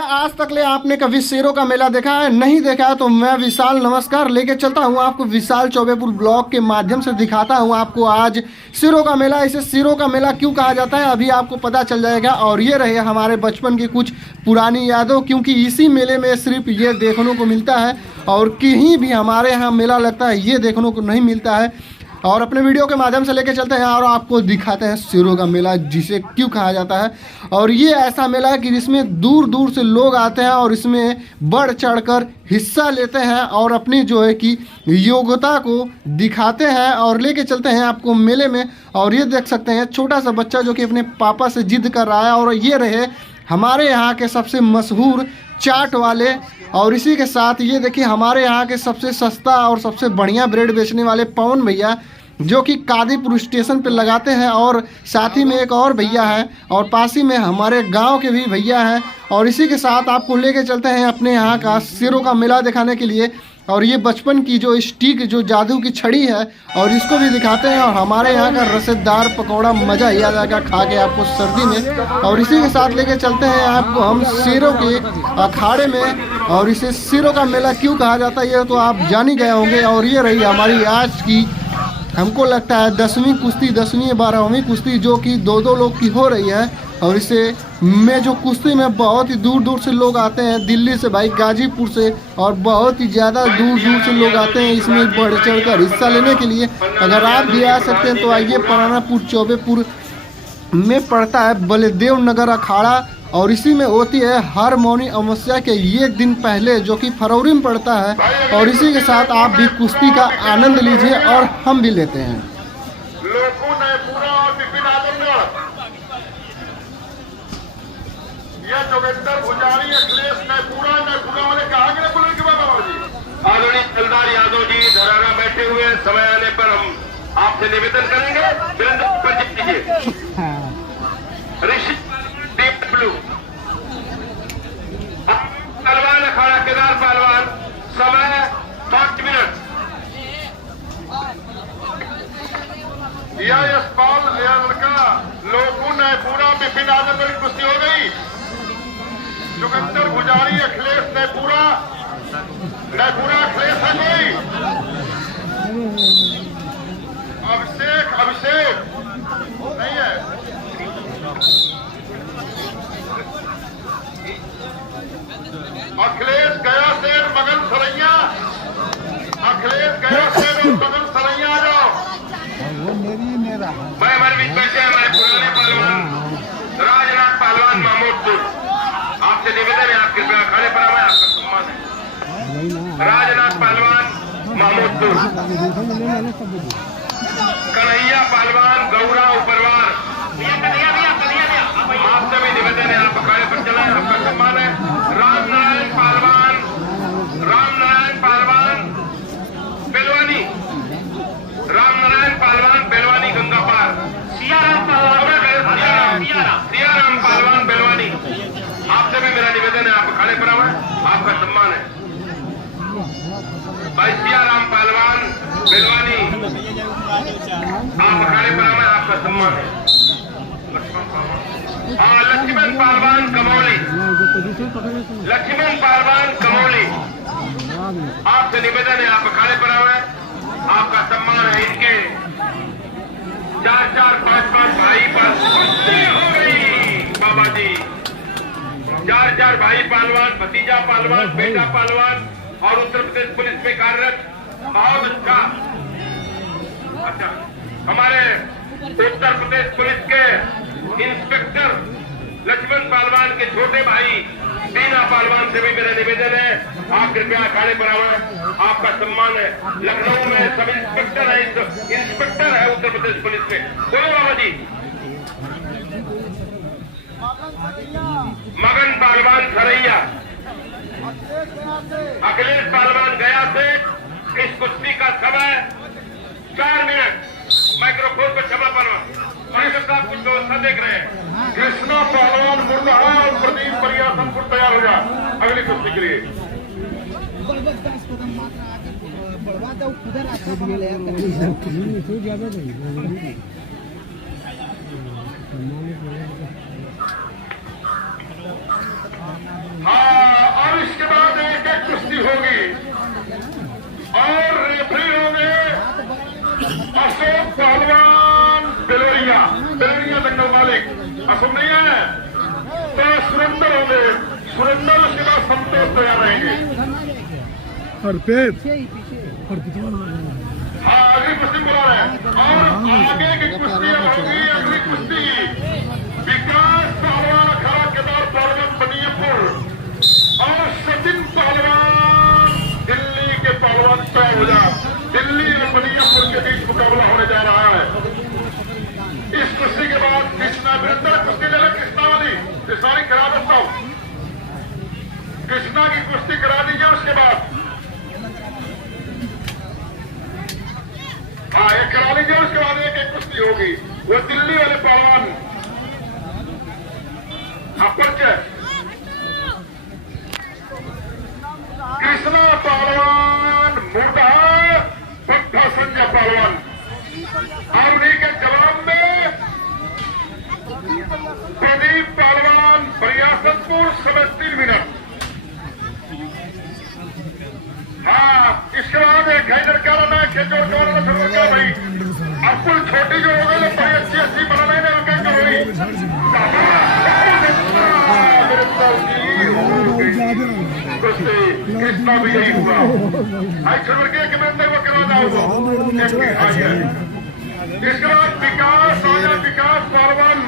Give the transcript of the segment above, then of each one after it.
आज तक ले आपने कभी शेरों का मेला देखा है? नहीं देखा है तो मैं विशाल नमस्कार लेके चलता हूँ आपको विशाल चौबेपुर ब्लॉग के माध्यम से दिखाता हूँ आपको आज शेरों का मेला। इसे शेरों का मेला क्यों कहा जाता है अभी आपको पता चल जाएगा। और ये रहे हमारे बचपन की कुछ पुरानी यादों, क्योंकि इसी मेले में सिर्फ ये देखने को मिलता है और कहीं भी हमारे यहाँ मेला लगता है ये देखने को नहीं मिलता है। और अपने वीडियो के माध्यम से लेके चलते हैं और आपको दिखाते हैं शेरों का मेला जिसे क्यों कहा जाता है। और ये ऐसा मेला है कि जिसमें दूर दूर से लोग आते हैं और इसमें बढ़ चढ़कर हिस्सा लेते हैं और अपनी जो है कि योग्यता को दिखाते हैं और लेके चलते हैं आपको मेले में। और ये देख सकते हैं छोटा सा बच्चा जो कि अपने पापा से जिद कर रहा है। और ये रहे हमारे यहाँ के सबसे मशहूर चाट वाले। और इसी के साथ ये देखिए हमारे यहाँ के सबसे सस्ता और सबसे बढ़िया ब्रेड बेचने वाले पवन भैया जो कि कादीपुर स्टेशन पे लगाते हैं। और साथ ही में एक और भैया है और पास ही में हमारे गांव के भी भैया हैं। और इसी के साथ आपको लेके चलते हैं अपने यहाँ का शेरों का मेला दिखाने के लिए। और ये बचपन की जो स्टिक जो जादू की छड़ी है और इसको भी दिखाते हैं। और हमारे यहाँ का रसेदार पकौड़ा मज़ा ही आ जाएगा खा के आपको सर्दी में। और इसी के साथ लेके चलते हैं आपको हम शेरों के अखाड़े में। और इसे शेरों का मेला क्यों कहा जाता है ये तो आप जान ही गए होंगे। और ये रही हमारी आज की हमको लगता है 10वीं कुश्ती 10वीं 12वीं कुश्ती जो कि दो लोग की हो रही है। और इसे में जो कुश्ती में बहुत ही दूर दूर से लोग आते हैं, दिल्ली से भाई गाजीपुर से, और बहुत ही ज़्यादा दूर दूर से लोग आते हैं इसमें बढ़ चढ़ कर हिस्सा लेने के लिए। अगर आप भी आ सकते हैं तो आइए। पुरानापुर चौबेपुर में पड़ता है बलदेव नगर अखाड़ा और इसी में होती है हर मौनी अमावस्या के एक दिन पहले जो कि फरवरी में पड़ता है। और इसी के साथ आप भी कुश्ती का आनंद लीजिए और हम भी लेते हैं। आदरणीय जलदार यादव जी धराना बैठे हुए समय आने पर हम आपसे निवेदन करेंगे परिचित कीजिए। ऋषि ब्लू पहलवान अखाड़ा केदार पहलवान, समय 5 मिनट। यह यशपाल यह लड़का लोगों ने पूरा विपिन आदम की कुश्ती हो गई। जोगिंदर पुजारी अखिलेश ने पूरा अखिलेश है कोई अभिषेक नहीं है। अखिलेश गया से मगन सरैया, अखिलेश गया से मगन सरैया आ जाओ। मैं हमारे बीच बैठे हमारे पुराने पहलवान राजनाथ पहलवान महमूदपुर, आपसे निवेदन है आप कृपया अखाड़े पर आए, आपका सम्मान है। राजनाथ पहलवान महमूदपुर, कन्हैया पहलवान गौरा उपरवार, आपसे भी निवेदन है आप अखाड़े पर चलाएं, आपका सम्मान है। रामनारायण पहलवान बेलवानी, रामनारायण पहलवान बेलवानी गंगा पार, सियाराम पहलवान बेलवानी, आपसे भी मेरा निवेदन है आप अखाड़े पर आए, आपका सम्मान है। भाई सियाराम पहलवान बेलवानी आप अखाड़े पर आए, आपका सम्मान है। लक्ष्मण पहलवान कमौली, लक्ष्मण पहलवान कमौली, आपसे निवेदन है आप अखाड़े पर आए, आपका सम्मान है। इनके 4-4, 5-5 भाई पर कुश्ती हो गई बाबा जी। 4-4 भाई पहलवान, भतीजा पहलवान, बेटा पहलवान और उत्तर प्रदेश पुलिस में कार्यरत बहुत अच्छा हमारे उत्तर प्रदेश पुलिस के इंस्पेक्टर लक्ष्मण पहलवान के छोटे भाई दीना पहलवान से भी मेरा निवेदन है आप कृपया अखाड़े पर आए, आपका सम्मान है। लखनऊ में सब इंस्पेक्टर है उत्तर प्रदेश पुलिस में। बोलो बाबा जी। मगन पहलवान सरैया, अखिलेश पहलवान गया से इस कुश्ती का समय 4 मिनट। माइक्रोफोन पर क्षमा पहलवान साहब कुछ व्यवस्था देख रहे हैं। कृष्णा पहलवान मुर्दाहा और प्रदीप परियासनपुर तैयार हो जा अगली कुश्ती के लिए। हाँ, और इसके बाद एक एक कुश्ती होगी और रेफरी होंगे अशोक पहलवान बेलोरिया दंगल मालिक। अशोक नहीं है तो सुरेंद्र होंगे, सुरेंद्र उसके बाद संतोष तैयार रहेंगे। हाँ, अगली कुश्ती बुला रहे हैं और आगे की कुश्ती अब होगी। अगली कुश्ती विकास पहलवान अखाड़ा केदार पहलवान बनियापुर और सचिन पहलवान दिल्ली के पहलवान तय हो जा। दिल्ली और बनियापुर के बीच मुकाबला होने जा रहा है। इस कुश्ती के बाद कृष्णा वीरेंद्र कुश्ती ले लो, कृष्णा वाली करा देता हूँ। कृष्णा की कुश्ती करा दीजिए। उसके बाद हाँ, एक करा लीजिए। उसके बाद एक एक कुश्ती होगी। वो दिल्ली वाले पहलवान अपरचय कृष्णा पहलवान मोटा पट्टा संजय पहलवान और उन्हीं के जवाब में प्रदीप पहलवान बरियासतपुर समय 3 मिनट। हाँ, इसके बाद एक हैदर क्या लेना है, खेचोर क्या भाई। अब कुल छोटी जो हो गई बड़ी अच्छी बनाने में रुके जो हुई कृष्णा भी यही हुआ। आई छोड़ के वो करवाना होगा। इसके बाद विकास पहलवान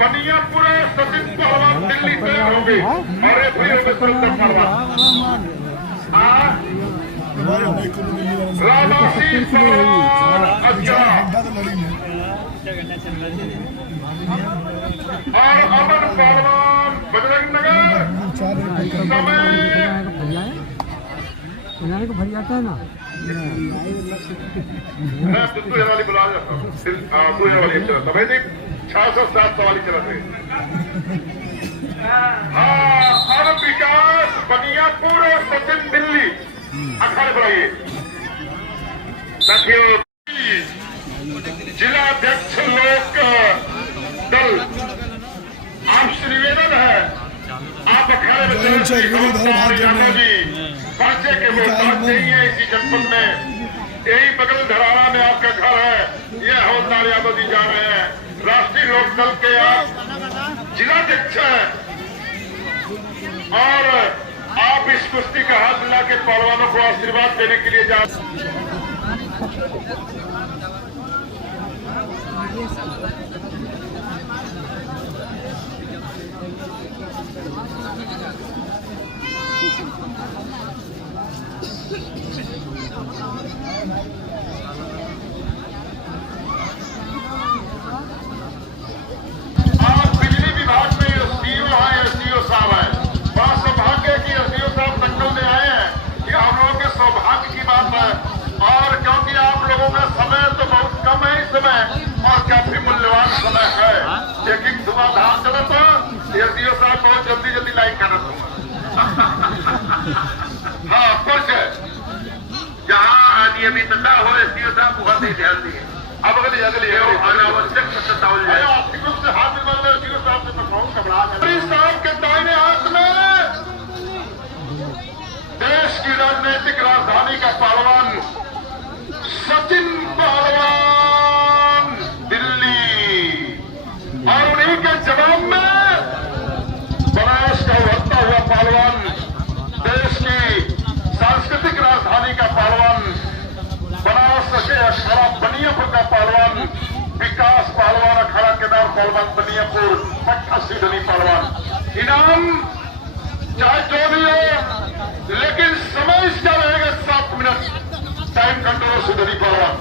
बनियापुर सचिन पहलवान दिल्ली तैयार होंगे और रेफरी होंगे सुरेंद्र पहलवान। रामासी पहलवान अज्ञा और अमन पहलवान बजरंग नगर समय को भर जाता है ना। मैं तुझको वाली बुला जाता हूँ। वाली चला भाई जी 600-700 वाली चला थे। हाँ, और विकास बनियापुर और सचिन दिल्ली अखाड़े बढ़ाइए। साथियों, जिला अध्यक्ष लोक दल आपसे निवेदन है, आप अखाड़े में पर्चे के मोहताज नहीं है। इसी जनपद में यही बगल धराड़ा में आपका घर है। यह हवलदार यादव जी जा रहे हैं। राष्ट्रीय लोक दल के आप जिलाध्यक्ष हैं और आप इस कुश्ती का हाथ मिला के पहलवानों को आशीर्वाद देने के लिए जा और काफी मूल्यवान समय है। लेकिन सुबह धाम चला था एसडीओ साहब बहुत जल्दी लाइन कर हाँ परिचय जहाँ अनियमितता हो एसडीओ साहब बहुत ही ध्यान दिए। अब अगली अनावश्यक आर्थिक रूप से हाथ में एसडीओ साहब से मैं घबरा साहब के दाहिने हाथ में देश की राजनीतिक राजधानी का पहलवान सचिन पहलवान दिल्ली और उन्हीं के जवाब में बनारस का उभरता हुआ पहलवान देश की सांस्कृतिक राजधानी का पहलवान बनारस के अखाड़ा बनियापुर का पहलवान विकास पहलवान अखाड़ा केदार पहलवान बनियापुर पट्टा सीधनी पहलवान। इनाम चाहे जो भी हो लेकिन समय इसका रहेगा 7 मिनट। टाइम कंट्रोल सीधनी पहलवान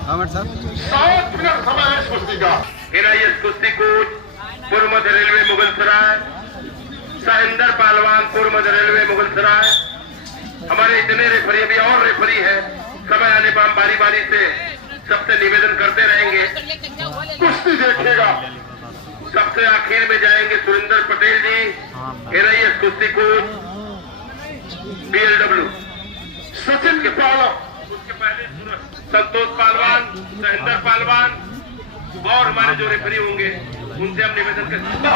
7 मिनट समय है इस कुश्ती का। एनआईएस कुश्ती कोच पूर्व मध्य रेलवे मुगलसराय सहिंदर पहलवान पूर्व मध्य रेलवे मुगलसराय। हमारे इतने रेफरी अभी और रेफरी है। समय आने पर हम बारी बारी से सबसे निवेदन करते रहेंगे। कुश्ती देखिएगा। सबसे आखिर में जाएंगे सुरेंद्र पटेल जी एनआईएस कुश्ती कोच बीएलडब्ल्यू सचिन के पहलवान। उसके पहले संतोष पहलवान सहिंदर पहलवान और हमारे जो रेफरी होंगे उनसे हम निवेदन करते हैं।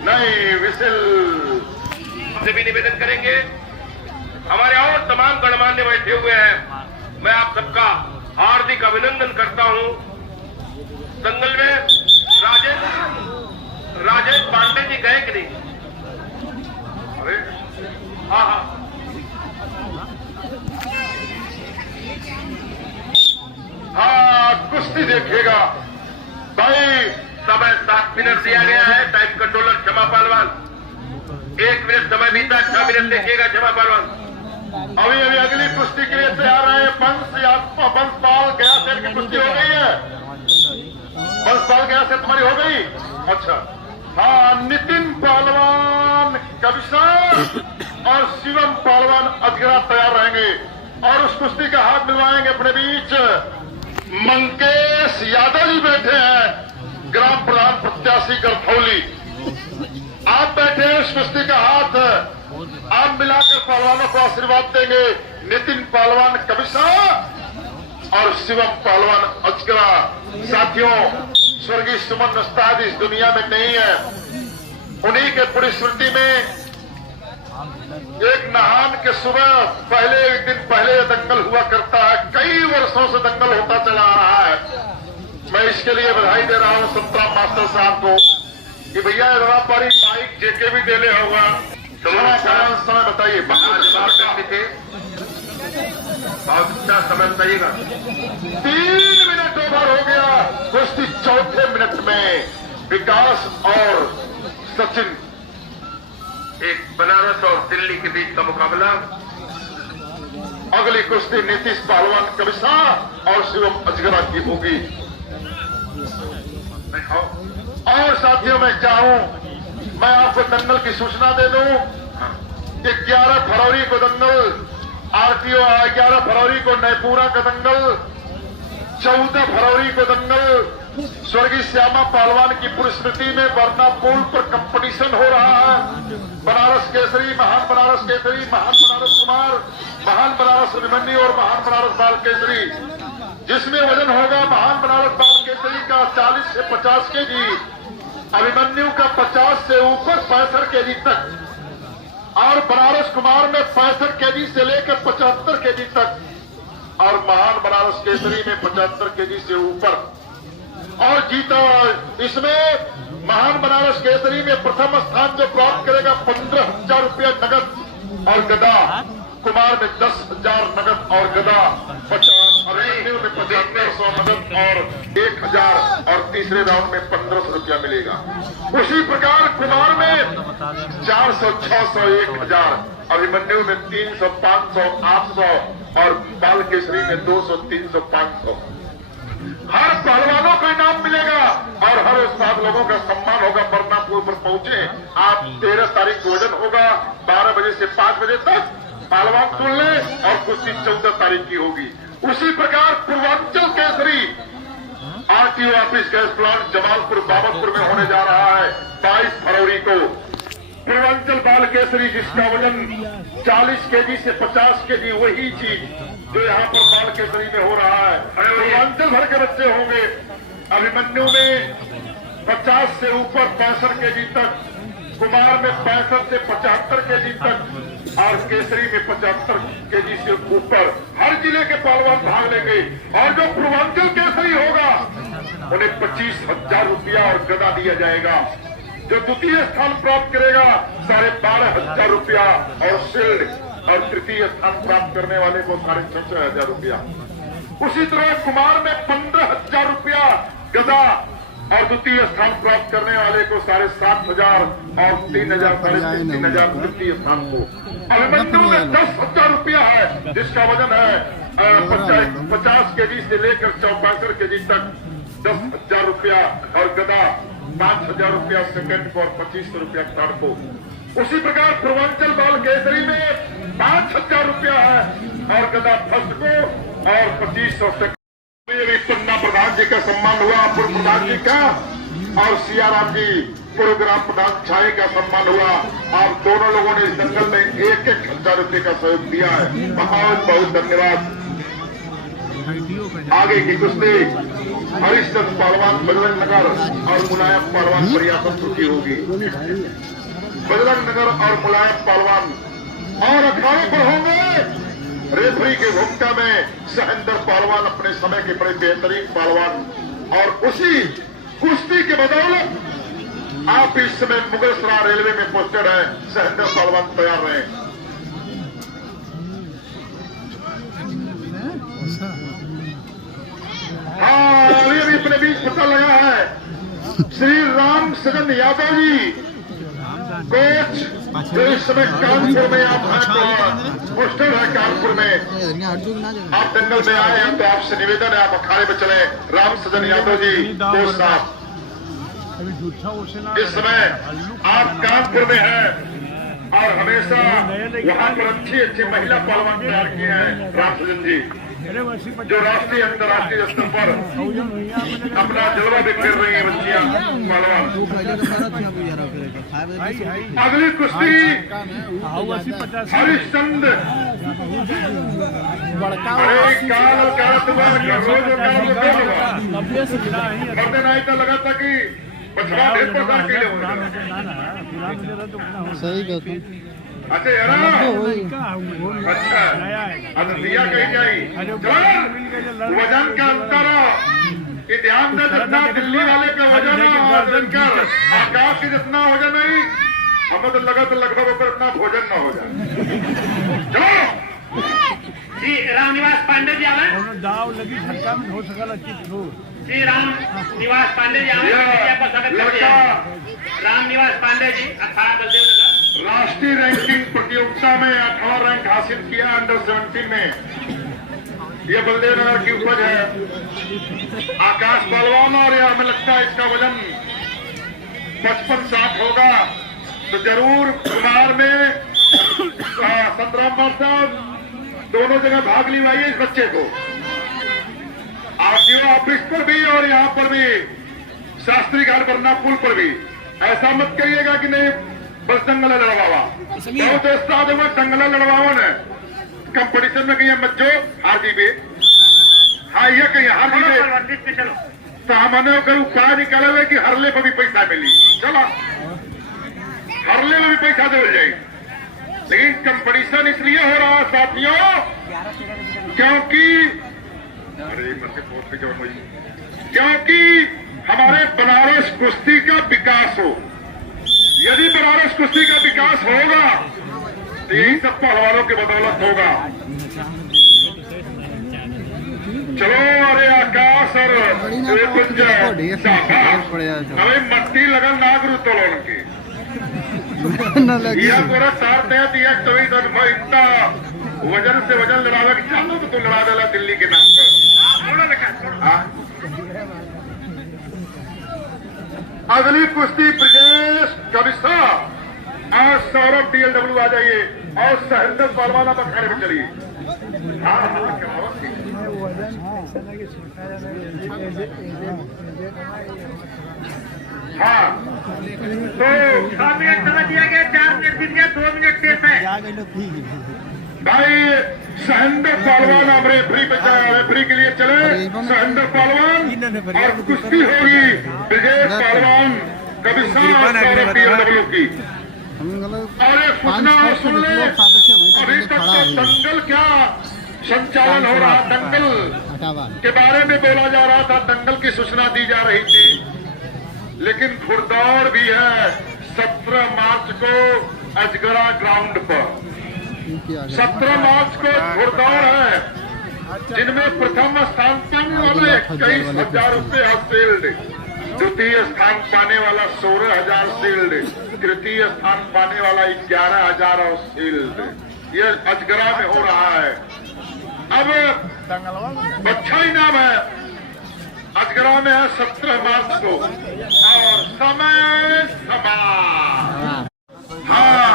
नहीं विसिल से भी निवेदन करेंगे। हमारे और तमाम गणमान्य बैठे हुए हैं, मैं आप सबका हार्दिक अभिनंदन करता हूं। दंगल में राजेश पांडे जी गए कि नहीं? अरे हाँ, कुश्ती देखिएगा भाई। समय 7 मिनट दिया गया है। टाइम कंट्रोलर क्षमा पहलवान, 1 मिनट समय बीता, 6 मिनट देखिएगा क्षमा पहलवान। अभी अगली कुश्ती के लिए तैयार है। बंसपाल गया सेठ की कुश्ती हो गई है। बंसपाल गया सेठ तुम्हारी हो गई? अच्छा हाँ, नितिन पहलवान कविसार और शिवम पहलवान अजगरा तैयार रहेंगे और उस कुश्ती का हाथ मिलवाएंगे अपने बीच। मंकेश यादव जी बैठे हैं, ग्राम प्रधान प्रत्याशी गरथौली। आप बैठे हैं, उस कुश्ती का हाथ आप मिलाकर पहलवानों को आशीर्वाद देंगे। नितिन पहलवान कविसार और शिवम पहलवान अजगरा। साथियों, स्वर्गीय सुमन उस्ताद इस दुनिया में नहीं है। उन्हीं के पूरी स्मृति में एक नहान के सुबह पहले, एक दिन पहले दंगल हुआ करता है। कई वर्षों से दंगल होता चला आ रहा है। मैं इसके लिए बधाई दे रहा हूं संतराम मास्टर साहब को कि भैया पारी माइक जेके भी देने होगा। समय बताइए, बहुत अच्छा समय बताइएगा। 3 मिनट ओवर हो गया। कुश्ती चौथे मिनट में विकास और सचिन, एक बनारस और दिल्ली के बीच का मुकाबला। अगली कुश्ती नीतीश पहलवान कविसार और शिवम अजगरा की होगी। और साथियों, मैं चाहूं मैं आपको दंगल की सूचना दे दूं कि 11 फरवरी को दंगल आरटीओ, 11 फरवरी को नयपुरा का दंगल, 14 फरवरी को दंगल स्वर्गीय श्यामा पहलवान की पुरस्मृति में बरनापुल पर कंपटीशन हो रहा है। बनारस केसरी, महान बनारस केसरी, महान बनारस कुमार, महान बनारस अभिमन्यु और महान बनारस बाल केसरी, जिसमें वजन होगा महान बनारस बाल केसरी का 40 से 50 केजी, अभिमन्यु का 50 से ऊपर 65 केजी तक और बनारस कुमार में 65 केजी से लेकर 75 केजी तक और महान बनारस केसरी में 75 केजी से ऊपर। और जीता इसमें महान बनारस केसरी में प्रथम स्थान जो प्राप्त करेगा 15,000 रुपया नगद और गदा, कुमार में 10,000 नगद और गदा, 50 अभिमन्यु में 7500 नगद और 1,000 और तीसरे राउंड में 1500 रुपया मिलेगा। उसी प्रकार कुमार में 400, 600, 1,000, अभिमन्यु में 300, 500, 800 और बाल केसरी में 200, 300, 500। हर पहलवानों को इनाम मिलेगा और हर उस्ताद लोगों का सम्मान होगा। बरनापुर पर पहुंचे आप। 13 तारीख को वजन होगा 12 बजे से 5 बजे तक। पहलवान सुन ले और कुश्ती 14 तारीख की होगी। उसी प्रकार Purvanchal Kesari RTO office gas plant Jamalpur Babatpur में होने जा रहा है 22 फरवरी को। पूर्वांचल बाल केसरी जिसका वजन 40 केजी से 50 केजी, वही चीज जो यहाँ पर बाल केसरी में हो रहा है। पूर्वांचल भर के बच्चे होंगे। अभिमन्यु में 50 से ऊपर 65 केजी तक, कुमार में 65 से 75 केजी तक और केसरी में 75 केजी से ऊपर। हर जिले के पहलवान भाग लेंगे और जो पूर्वांचल केसरी होगा उन्हें 25,000 रुपया और गदा दिया जाएगा। जो द्वितीय स्थान प्राप्त करेगा 12,500 रुपया और शील्ड और तृतीय स्थान प्राप्त करने वाले को 6,500 रुपया। उसी तरह कुमार में 15,000 रुपया गदा और द्वितीय स्थान प्राप्त करने वाले को 7,500 और 3,000, 3,500 तृतीय स्थान को। अभिमन्यु में 10,000 रुपया है जिसका वजन है 50 केजी से लेकर 64 केजी तक, 10,000 रुपया और गदा 5,000 रुपया सेकंड को और 2,500 रुपया थर्ड को। उसी प्रकार पूर्वांचल बाल केसरी में 5,000 रुपया है और गदा फर्स्ट को और 2,500 सेकंड। पन्ना प्रधान जी का सम्मान हुआ, पूर्व प्रधान जी का, और सियाराम जी पूर्व ग्राम प्रधान छाये का सम्मान हुआ। आप दोनों लोगों ने इस दंगल में 1,000 रुपये का सहयोग दिया है। बहुत बहुत धन्यवाद। आगे की कुश्ती हरिश्चंद्र पहलवान बजरंग नगर और मुलायम पहलवान परियासंपुर की होगी। बजरंग नगर और मुलायम पहलवान और अखाड़े पर होंगे रेफरी के भूमिका में सहेंद्र पहलवान, अपने समय के बड़े बेहतरीन पहलवान। और उसी कुश्ती के बदौलत आप इस समय मुगलसराय रेलवे में पोस्टेड है। सहेंद्र पहलवान तैयार रहे। हाँ, अभी अपने बीच पता लगा है श्री राम सजन यादव जी, कोच जो इस समय कानपुर में आप हैं, पोस्टर है कानपुर में। आप दंगल में आए हैं तो आपसे निवेदन है आप अखाड़े में चले। राम सजन यादव जी कोच साहब, इस समय आप कानपुर में हैं और हमेशा यहाँ पर अच्छी महिला पहलवान तैयार किए हैं राम सजन जी, जो राष्ट्रीय अंतर्राष्ट्रीय स्तर पर अपना जलवा दिखा रही है बच्चियां पहलवान। अगली कुश्ती हरिश्चंद्र लगा था कि सही अच्छा यार, अच्छा अब लिया कहीं जाई वजन का अंतर ये ध्यान दे, जितना दिल्ली वाले का वजन और इनका आकाश के जितना वजन नहीं, हमें तो लगा तो लगभग ऊपर इतना भोजन ना हो जाए। चलो जी रामनिवास पांडे जी आवे दाव लगी झटका में हो सकल अच्छी जी रामनिवास पांडे जी आवे रामनिवास पांडे जी अखाड़ा बलदेव नगर राष्ट्रीय रैंकिंग प्रतियोगिता में 18 रैंक हासिल किया अंडर 17 में। यह बलदेव नगर की उपज है। आकाश पहलवान और यह हमें लगता है इसका वजन 55-60 होगा, तो जरूर कुमार में संतराम साहब दोनों जगह भाग लिवाइए इस बच्चे को। आरटीओ ऑफिस पर भी और यहाँ पर भी शास्त्री घाट बरना पुल पर भी ऐसा मत करिएगा कि नहीं बस दंगल लड़वावा, बहुत उस्ताद हुआ दंगल लड़वावा ने कंपटीशन में कहीं मत जो हार जीबे। हाँ ये कहीं हार जीबे सामान्य कर उपाय निकाले हुए कि हरले पर भी पैसा मिली, चला हरले में भी पैसा दे जाएगी। लेकिन कंपटीशन इसलिए हो रहा है साथियों क्योंकि हमारे बनारस कुश्ती का विकास हो। यदि बनारस कुश्ती का विकास होगा तो यही सब पहलवानों की बदौलत होगा। चलो अरे आकाश और अरे मट्टी लगल नागरू तोलन के पूरा सार तहत इतना वजन से वजन लड़ावे की चाहता तो तू लड़ा देला दिल्ली के नाम पर। अगली कुश्ती ब्रजेश कविसा और सौरभ DLW आ जाइए और सहेंद्र पहलवान आप अखाड़े में चलिए। हाँ तो 6 मिनट समय दिया गया, 4 मिनट दिन गया, 2 मिनट शेष है। भाई सहेंद्र पहलवान अब रेफरी के लिए चले। सहेंद्र पहलवान और कुश्ती होगी ब्रजेश पहलवान कविसा और सौरभ DLW की। और एक सूचना और सुन ले, अभी तक तो दंगल क्या संचालन हो रहा, दंगल के बारे में बोला जा रहा था, दंगल की सूचना दी जा रही थी, लेकिन घुड़दौड़ भी है 17 मार्च को अजगरा ग्राउंड पर। 17 मार्च को घुड़दौड़ है जिनमें प्रथम स्थान पाने वाला 21,000 रुपये शील्ड, द्वितीय स्थान पाने वाला 16,000 शील्ड, तृतीय स्थान पाने वाला 11,000 और शील्ड। ये अजगरा में हो रहा है। अब अच्छा इनाम है, अजगरा में है 17 मार्च को और समय समान। हाँ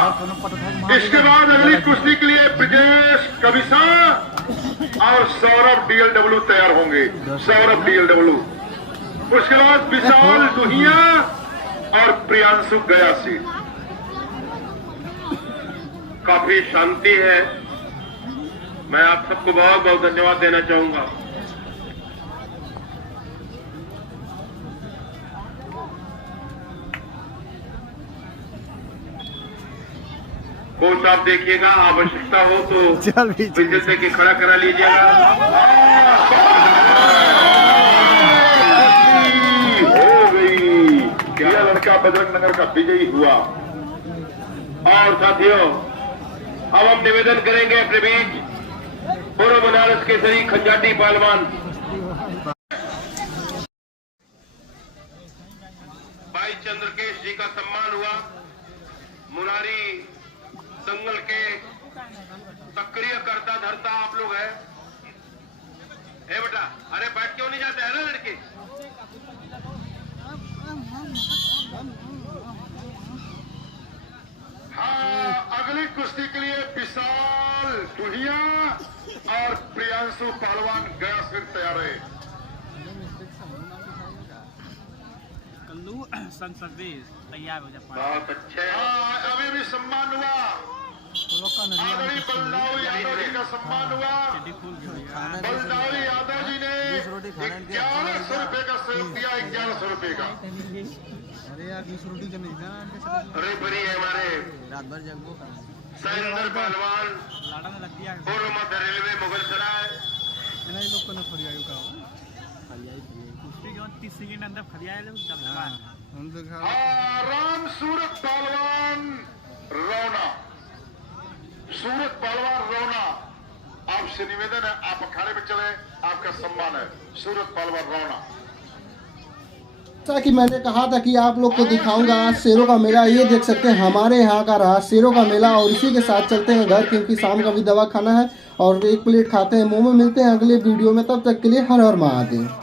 इसके बाद अगली कुश्ती के लिए ब्रजेश कविसा और सौरभ DLW तैयार होंगे। सौरभ DLW, उसके बाद विशाल दुहिया और प्रियांशु गयासी। काफी शांति है। मैं आप सबको बहुत बहुत धन्यवाद देना चाहूंगा। कोच आप देखिएगा, आवश्यकता हो तो चल भी विजिल से के खड़ा करा लीजिएगा। हो गई, क्या लड़का बजरंग नगर का विजयी हुआ। और साथियों, अब हम निवेदन करेंगे अपने बीच पूर्व बनारस केसरी खंजाटी पहलवान भाई चंद्रकेश जी का सम्मान हुआ। मुरारी दंगल के सक्रिय करता धरता आप लोग हैं। ए बेटा, अरे बैठ क्यों नहीं जाते हैं ना लड़के? हाँ, अगली कुश्ती के लिए विशाल दुहिया और प्रियांशु पहलवान गया फिर तैयार है। कल्लू संसदी तैयार हो जाए। बहुत अच्छे। हाँ, अभी भी सम्मान हुआ, आदरणीय बलदाऊ यादव जी का सम्मान हुआ। बलदाऊ यादव जी ने 1100 रुपए का सेव दिया, 1100 रुपए का। अरे यार 20 रोटी का नहीं था। रेफरी है हमारे रात भर जगो सैंदर पहलवान, पूर्व मध्य रेलवे मुगलसराय। लोग को न फरियायु का उसकी जो 30 सेकंड अंदर फरियाए लोग दबदबा हम देखा। राम सूरत पहलवान रौना, सूरत पहलवान रौना, आपसे निवेदन है आप अखाड़े में चले, आपका सम्मान है। सूरत पहलवान रौना। जैसा कि मैंने कहा था कि आप लोग को दिखाऊंगा आज शेरों का मेला। ये देख सकते हैं हमारे यहाँ का रहा शेरों का मेला। और इसी के साथ चलते हैं घर, क्योंकि शाम का भी दवा खाना है और एक प्लेट खाते हैं। मोमो मिलते हैं अगले वीडियो में, तब तक के लिए हर हर महादेव।